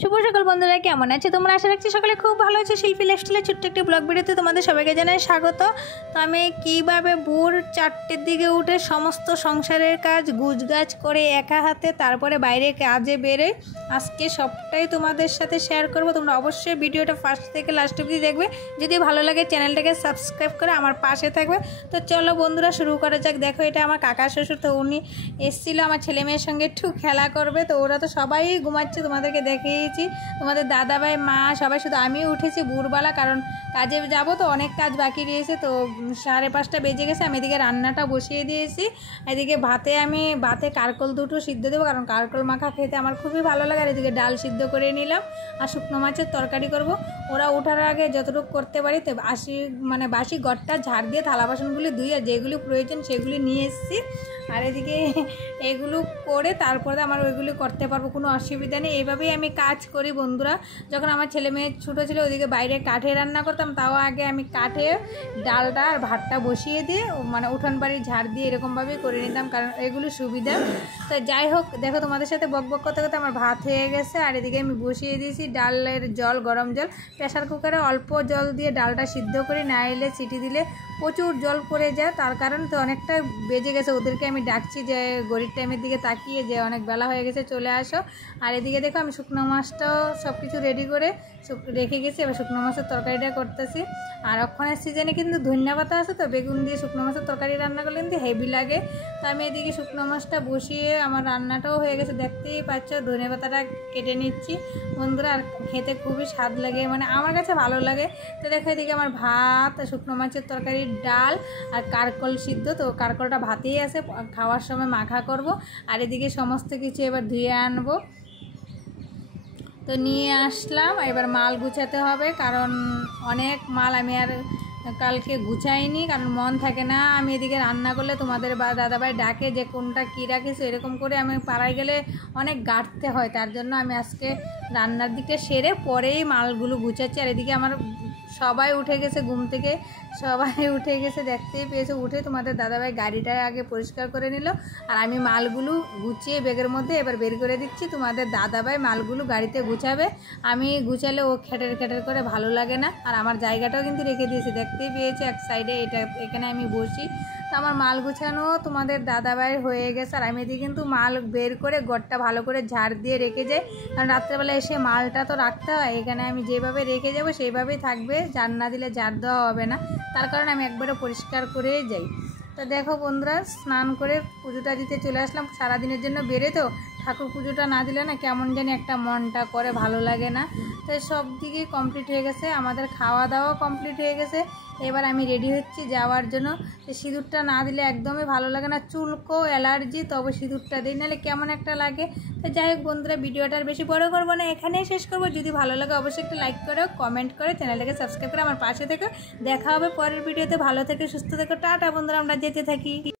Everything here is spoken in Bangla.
শুভ সকাল বন্ধুরা, কেমন আছে তোমরা? আশা রাখছি সকালে খুব ভালো আছে। শিল্পী লাইফস্টাইলের ছোট্ট একটি ব্লগ ভিডিওতে তোমাদের সবাইকে জানাই স্বাগত। তো আমি কীভাবে ভোর 4টের দিকে উঠে সমস্ত সংসারের কাজ গুছগাছ করে একা হাতে তারপরে বাইরে কাজে বেরোই, আজকে সবটাই তোমাদের সাথে শেয়ার করব। তোমরা অবশ্যই ভিডিওটা ফার্স্ট থেকে লাস্ট অবধি দেখবে। যদি ভালো লাগে চ্যানেলটাকে সাবস্ক্রাইব করে আমার পাশে থাকবে। তো চলো বন্ধুরা শুরু করা যাক। দেখো, এটা আমার কাকা শ্বশুর, তো উনি এসেছিলো আমার ছেলে মেয়ের সঙ্গে একটু খেলা করবে। তো ওরা তো সবাই ঘুমাচ্ছে, তোমাদেরকে দেখেই তোমাদের দাদাভাই মা সবাই, শুধু আমিও উঠেছি ভোরবেলা, কারণ কাজে যাব তো অনেক কাজ বাকি রয়েছে। তো 5:30 বেজে গেছে। আমি এদিকে রান্নাটা বসিয়ে দিয়েছি। এদিকে ভাতে কারকল দুটো সিদ্ধ দেবো, কারণ কারকল মাখা খেতে আমার খুবই ভালো লাগে। আর এদিকে ডাল সিদ্ধ করে নিলাম আর শুকনো মাছের তরকারি করব। ওরা ওঠার আগে যতটুকু করতে পারি, তো বাসি ঘরটা ঝাড় দিয়ে থালা বাসনগুলি ধুই আর যেগুলি প্রয়োজন সেগুলি নিয়ে এসেছি। আর এদিকে এগুলো করে তারপরে আমার ওইগুলি করতে পারবো, কোনো অসুবিধা নেই। এইভাবেই আমি কাজ করি বন্ধুরা। যখন আমার ছেলে মেয়ে ছোটো ছিল ওদিকে বাইরে কাঠে রান্না করতাম, তাও আগে আমি কাঠে ডালটা আর ভাতটা বসিয়ে দিয়ে উঠোন বাড়ি ঝাড় দিয়ে এরকমভাবেই করে নিতাম, কারণ এগুলি সুবিধা। তো যাই হোক, দেখো তোমাদের সাথে বকবক করতে করতে আমার ভাত হয়ে গেছে। আর এদিকে আমি বসিয়ে দিয়েছি ডালের জল, গরম জল। প্রেশার কুকারে অল্প জল দিয়ে ডালটা সিদ্ধ করি, না এলে সিটি দিলে প্রচুর জল পড়ে যায়। তার কারণ তো অনেকটা বেজে গেছে, ওদেরকে আমি ডাকছি যে গড়ির টাইমের দিকে তাকিয়ে যে অনেক বেলা হয়ে গেছে, চলে আসো। আর এদিকে দেখো আমি শুকনো মাছটাও সব কিছু রেডি করে রেখে গেছি। এবার শুকনো মাছের তরকারিটা করতেছি। আর অক্ষণের সিজনে কিন্তু ধনিয়া পাতা আছে, তো বেগুন দিয়ে শুকনো মাছের তরকারি রান্না করলে কিন্তু হেভি লাগে। তো আমি এদিকে শুকনো মাছটা বসিয়ে আমার রান্নাটাও হয়ে গেছে, দেখতেই পাচ্ছ। ধনিয়া পাতাটা কেটে নিচ্ছি বন্ধুরা, আর খেতে খুবই স্বাদ লাগে, আমার কাছে ভালো লাগে। তো দেখো এদিকে আমার ভাত, শুকনো মাছের তরকারি, ডাল আর কারকল সিদ্ধ। তো কারকলটা ভাতেই আছে, খাওয়ার সময় মাখা করব। আর এদিকে সমস্ত কিছু এবার ধুয়ে আনবো। তো নিয়ে আসলাম, এবার মাল গুছাতে হবে, কারণ অনেক মাল আমি আর কালকে গুছাইনি, কারণ মন থাকে না। আমি এদিকে রান্না করলে তোমাদের দাদাভাই ডাকে যে কোনটা কী রাখিস, এরকম করে আমি পাড়ায় গেলে অনেক গাঁটতে হয়। তার জন্য আমি আজকে রান্নার দিকটা সেরে পরেই মালগুলো গুছাচ্ছি। আর এদিকে আমার সবাই উঠে গেছে ঘুম থেকে, সবাই উঠে গেছে, দেখতেই পেয়েছে। উঠে তোমাদের দাদাভাই গাড়িটা আগে পরিষ্কার করে নিল, আর আমি মালগুলো গুছিয়ে ব্যাগের মধ্যে এবার বের করে দিচ্ছি। তোমাদের দাদাভাই মালগুলো গাড়িতে গুছাবে, আমি গুছালে ও খেটের খেটের করে ভালো লাগে না। আর আমার জায়গাটাও কিন্তু রেখে দিয়েছি, দেখতেই পেয়েছে এক সাইডে, এখানে আমি বসি। তো আমার মাল গুছানো তোমাদের দাদাভাই হয়ে গেছে। আর আমি এদিকে কিন্তু মাল বের করে ঘরটা ভালো করে ঝাড় দিয়ে রেখে যাই, কারণ রাত্রেবেলা এসে মালটা তো রাখতে হয়। এখানে আমি যেভাবে রেখে যাব সেইভাবেই থাকবে, ঝাড় না দিলে ঝাড় দেওয়া হবে না। তার কারণে আমি একবারে পরিষ্কার করে যাই। তো দেখো বন্ধুরা, স্নান করে পুজোটা দিতে চলে আসলাম। সারাদিনের জন্য বেরে তো ঠাকুর পুজোটা না দিলে না কেমন জানি একটা মনটা করে, ভালো লাগে না। তো সব দিকেই কমপ্লিট হয়ে গেছে, আমাদের খাওয়া দাওয়া কমপ্লিট হয়ে গেছে। এবার আমি রেডি হচ্ছি যাওয়ার জন্য। তো সিঁদুরটা না দিলে একদমই ভালো লাগে না, চুলকো অ্যালার্জি, তবে সিঁদুরটা দিই, নাহলে কেমন একটা লাগে। তো যাই হোক বন্ধুরা, ভিডিওটা আর বেশি বড় করবো না, এখানেই শেষ করবো। যদি ভালো লাগে অবশ্যই একটা লাইক করো, কমেন্ট করে চ্যানেলটাকে সাবস্ক্রাইব করে আমার পাশে থেকো। দেখা হবে পরের ভিডিওতে। ভালো থেকে সুস্থ থেকো, টাটা বন্ধুরা, আমরা যেতে থাকি।